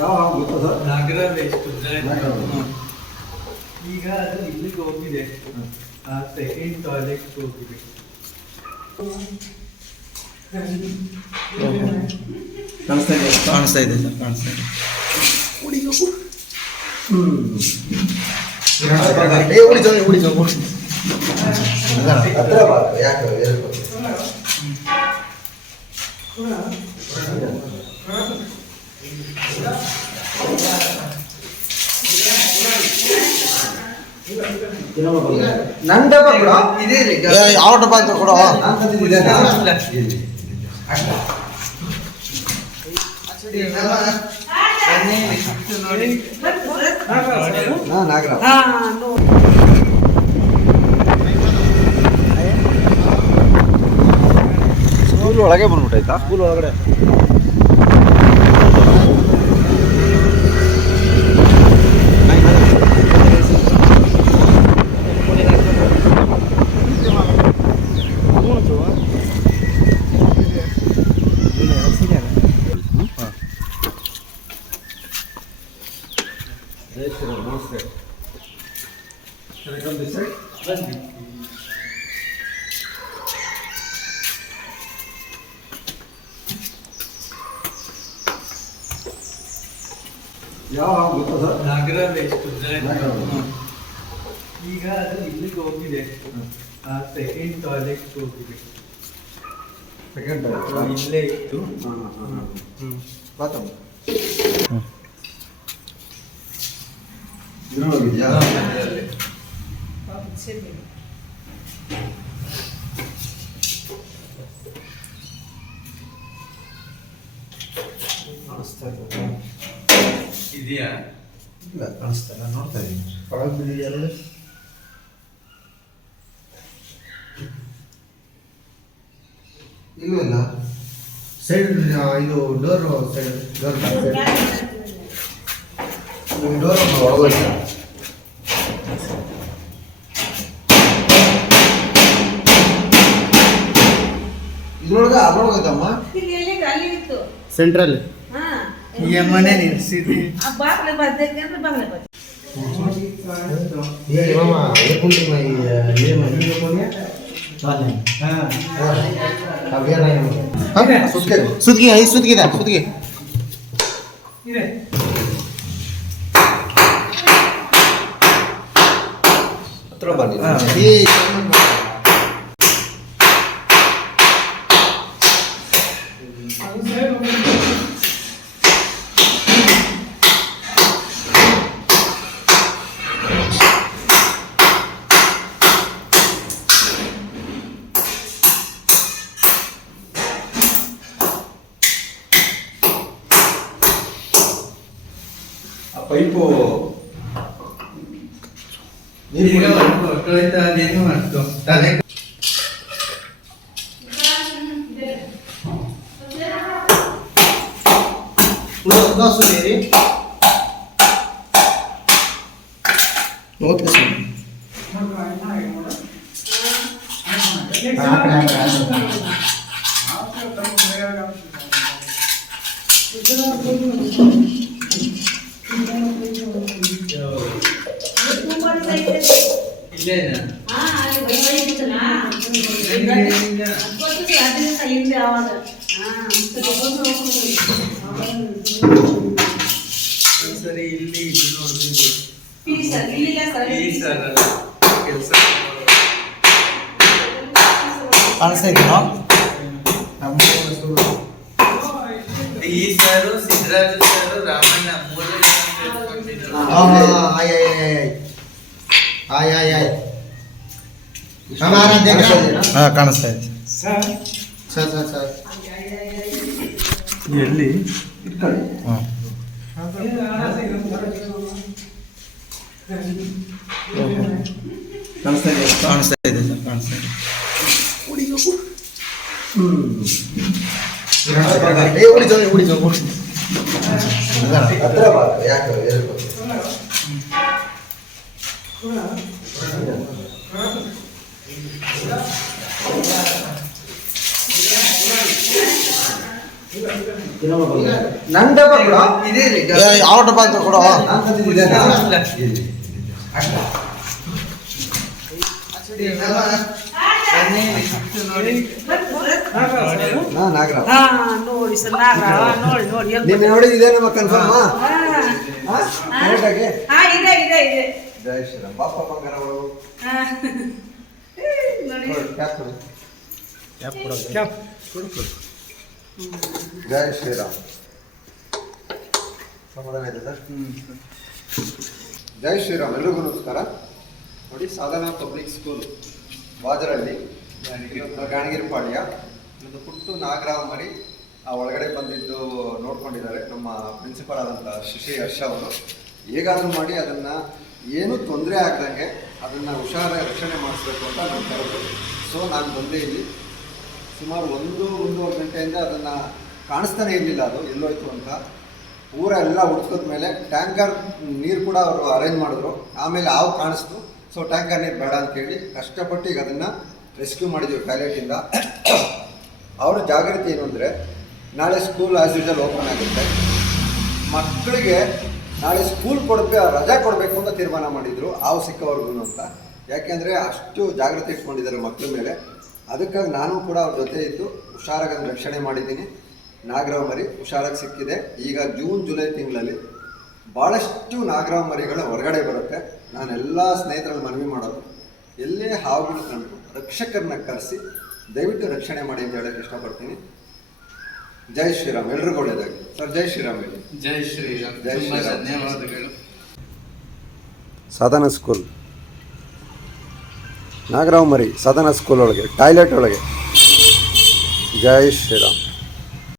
ಯಾವ ಗೊತ್ತಾ ಸರ್? ನಾಗರಾಜ್ ಎಷ್ಟು ನಾಗರಾಜ್. ಈಗ ಅದು ಇಲ್ಲಿಗೆ ಹೋಗಿದೆ, ಆ ಸೆಕೆಂಡ್ ಟಾಯ್ಲೆಟ್ ಹೋಗಿದೆ. ಕಾಣಿಸ್ತಾ ಇದೆ ಕಾಣಿಸ್ತಾ ಇದೆ ಸರ್, ಕಾಣಿಸ್ತಾ ಇದೆ. ಹತ್ರ ಬಾ, ಯಾಕೆ ನನ್ನ ಡಬ್ಬ ಕೂಡ ಇದೆ. ಯಾವ ಡಬ್ಬ ಅಂತ ಕೊಡೋ ನಾಗರಾಜ್. ಸ್ಕೂಲ್ ಒಳಗೆ ಬಂದ್ಬಿಟ್ಟಾಯ್ತಾ? ಸ್ಕೂಲ್ ಒಳಗಡೆ ನಮಸ್ತೆ. ಬನ್ನಿ. ಯಾವ ಗೊತ್ತಾ ಸರ್? ನಾಗರಾಜ್ ಎಷ್ಟು ನಾಗರಾಜ್. ಈಗ ಅದು ಇಲ್ಲಿಗೆ ಹೋಗಿದೆ, ಆ ಸೆಕೆಂಡ್ ಟಾಯ್ಲೆಟ್ ಹೋಗಿದೆ. ಸೆಕೆಂಡ್ ಇಲ್ಲೇ ಇತ್ತು. ಬಾತಮ್ಮ ಇದ್ರೊಳಗಿದ್ಯಾ? ಅದರಲ್ಲಿ ಕಾಣಿಸ್ತಾ ಇಲ್ಲ. ಇದೆಯಾ? ಇಲ್ಲ ಕಾಣಿಸ್ತಾ ಇಲ್ಲ, ನೋಡ್ತಾ ಇದ್ದೀನಿ. ಒಳಗೆ ಬಿದ್ದಿದೆಯಾ ನೋಡಿ. ಇಲ್ವಲ್ಲ, ಸೈಡ್ ಇದು ಡೋರ್ ಸೈಡ್ ಡೋರ್ ಡೋರ್ ಒಳಗೋಯ್ತಾ? ಇದ್ರೊಳಗೆ ಅದ್ರೊಳಗೈತಮ್ಮ ಸೆಂಟ್ರಲ್ಲಿ ಈ ಮನೆ ನಿಲ್ಸಿದ್ವಿ. ಹೇಳಿ ಮಾಮ, ಏಕುಂಟಿ ಮೈ ಸುದ್ಗಿ ಐದು ಸುದ್ಗಿದೆ ಸುದ್ಗಿ ಇದೆ. ಹತ್ರ ಬನ್ನಿ. ಪೈಪು ಈಗ ಹೊಟ್ಟೋಯ್ತಾ ಅದೇನು ಮಾಡ್ತು ತಲೆ ಸೇರಿ ಓಕೆ ಸರ್. ಇಲ್ಲೇನಾ? ಸರಿ, ಇಲ್ಲಿ ಇದು ನೋಡ್ತೀನಿ. ಈ ಸರ್ ಕೆಲಸ ಕಾಣಿಸ್ತಾ ಇದೆಯಾ? ಈ ಸರ್ ಸಿದ್ದರಾಜು ಸರ್ ರಾಮಣ್ಣ ಮೂರು ಜನ ಸೇರ್ಕೊಂಡಿದ್ರು. ಕಾಣಿಸ್ತಾ ಇದೆ ಸರ್ ಸರ್ ಸರ್ ಸರ್ ಎಲ್ಲಿ ಹಾಂ ಕಾಣಿಸ್ತಾ ಇದೆ. ಕಾಣಿಸ್ತಾ ಇದೆ ಸರ್, ಕಾಣಿಸ್ತಾ ಇದೆ. ಹತ್ರ ಬಾ, ಯಾಕೆ ನನ್ನ ಡಬ್ಬ ಕೊಡು. ಇದೆ ಇದೆ. ಯಾವ ಡಬ್ಬ ಅಂತ ಕೊಡು ನಾನ್ ತಂದಿದ್ದೆ. ನಾಗರಾವ್ ಹಾ ನೋಡಿ ಸರ್ ನಾಗರಾವ ನೋಡಿ ನಿನ್ನೆ ನೋಡಿದ್ದೆ ನಮ್ಮ ಕನ್ಫರ್ಮ್ ಕರೆಕ್ಟಾಗಿ ಹಾ ಇದೆ ಇದೆ ಇದೆ ಜೈ ಶ್ರೀರಾಮ್ ಬಾಪ ಬಂಗಾರ ಒಳಗು ಹಾ. ನೋಡಿ ಕ್ಯಾಪ್ ಜೈ ಶ್ರೀರಾಮ್ ಸಮಾಧಾನ ಇದೆ ಸರ್ ಜೈ ಶ್ರೀರಾಮ್ ಎಲ್ರಿಗೂ ನಮಸ್ಕಾರ. ನೋಡಿ ಸಾಧನಾ ಪಬ್ಲಿಕ್ ಸ್ಕೂಲ್ ವಾಜರಳ್ಳಿ ಗಾಣಗಿರಿಪಾಳ್ಯ ಒಂದು ಪುಟ್ಟು ನಾಗರಾವ್ ಮರಿ ಆ ಒಳಗಡೆ ಬಂದಿದ್ದು ನೋಡ್ಕೊಂಡಿದ್ದಾರೆ ನಮ್ಮ ಪ್ರಿನ್ಸಿಪಲ್ ಆದಂಥ ಶಿಶಿ ಹರ್ಷ ಅವರು. ಹೇಗಾದರೂ ಮಾಡಿ ಅದನ್ನು ಏನೂ ತೊಂದರೆ ಆಗ್ದಂಗೆ ಅದನ್ನು ಹುಷಾರಾಗಿ ರಕ್ಷಣೆ ಮಾಡಿಸ್ಬೇಕು ಅಂತ ನಾನು ಕರೆದು ಸೊ ನಾನು ಬಂದೆ ಇಲ್ಲಿ ಸುಮಾರು ಒಂದೂವರೆ ಗಂಟೆಯಿಂದ ಅದನ್ನು ಕಾಣಿಸ್ತಾನೆ ಇರಲಿಲ್ಲ, ಅದು ಎಲ್ಲೋಯ್ತು ಅಂತ. ಊರ ಎಲ್ಲ ಹುಡ್ಕೋದ ಮೇಲೆ ಟ್ಯಾಂಕರ್ ನೀರು ಕೂಡ ಅವರು ಅರೇಂಜ್ ಮಾಡಿದ್ರು. ಆಮೇಲೆ ಹಾವು ಕಾಣಿಸ್ತು, ಸೊ ಟ್ಯಾಂಕರ್ ನೀರು ಬೇಡ ಅಂತೇಳಿ ಕಷ್ಟಪಟ್ಟು ಈಗ ಅದನ್ನು ರೆಸ್ಕ್ಯೂ ಮಾಡಿದ್ವಿ ಟಾಯ್ಲೆಟಿಂದ. ಅವ್ರ ಜಾಗೃತಿ ಏನು ಅಂದರೆ ನಾಳೆ ಸ್ಕೂಲ್ ಆ್ಯಸ್ ಯೂಶಲ್ ಓಪನ್ ಆಗುತ್ತೆ, ಮಕ್ಕಳಿಗೆ ನಾಳೆ ಸ್ಕೂಲ್ ರಜಾ ಕೊಡಬೇಕು ಅಂತ ತೀರ್ಮಾನ ಮಾಡಿದರು ಹಾವು ಸಿಕ್ಕವರೆಗೂ ಅಂತ. ಯಾಕೆಂದರೆ ಅಷ್ಟು ಜಾಗೃತಿ ಇಟ್ಕೊಂಡಿದ್ದಾರೆ ಮಕ್ಕಳ ಮೇಲೆ. ಅದಕ್ಕಾಗಿ ನಾನು ಕೂಡ ಅವ್ರ ಜೊತೆ ಇದ್ದು ಹುಷಾರಾಗಿ ಅದನ್ನು ರಕ್ಷಣೆ ಮಾಡಿದ್ದೀನಿ. ನಾಗರಾವ್ ಮರಿ ಹುಷಾರಾಗಿ ಸಿಕ್ಕಿದೆ. ಈಗ ಜೂನ್ ಜುಲೈ ತಿಂಗಳಲ್ಲಿ ಭಾಳಷ್ಟು ನಾಗರಾವ್ ಮರಿಗಳು ಹೊರಗಡೆ ಬರುತ್ತೆ. ನಾನೆಲ್ಲ ಸ್ನೇಹಿತರಲ್ಲಿ ಮನವಿ ಮಾಡೋದು, ಎಲ್ಲೇ ಹಾವುಗಳು ಕಂಡು ರಕ್ಷಕರನ್ನ ಕರೆಸಿ ದಯವಿಟ್ಟು ರಕ್ಷಣೆ ಮಾಡಿ ಅಂತ ಹೇಳಕ್ಕೆ ಇಷ್ಟಪಡ್ತೀನಿ. ಜೈ ಶ್ರೀರಾಮ್, ಎಲ್ರಿಗೂ ಒಳ್ಳೆಯದಾಗಿ ಸರ್. ಜೈ ಶ್ರೀರಾಮ್ ಹೇಳಿ. ಜೈ ಶ್ರೀರಾಮ್. ಜೈ ತುಂಬಾ ಶ್ರೀರಾಮ್. ಧನ್ಯವಾದಗಳು. ಸಾಧನಾ ಸ್ಕೂಲ್ ನಾಗರಾವ್ ಮರಿ ಸಾಧನಾ ಸ್ಕೂಲ್ ಒಳಗೆ ಟಾಯ್ಲೆಟ್ ಒಳಗೆ. ಜೈ ಶ್ರೀರಾಮ್.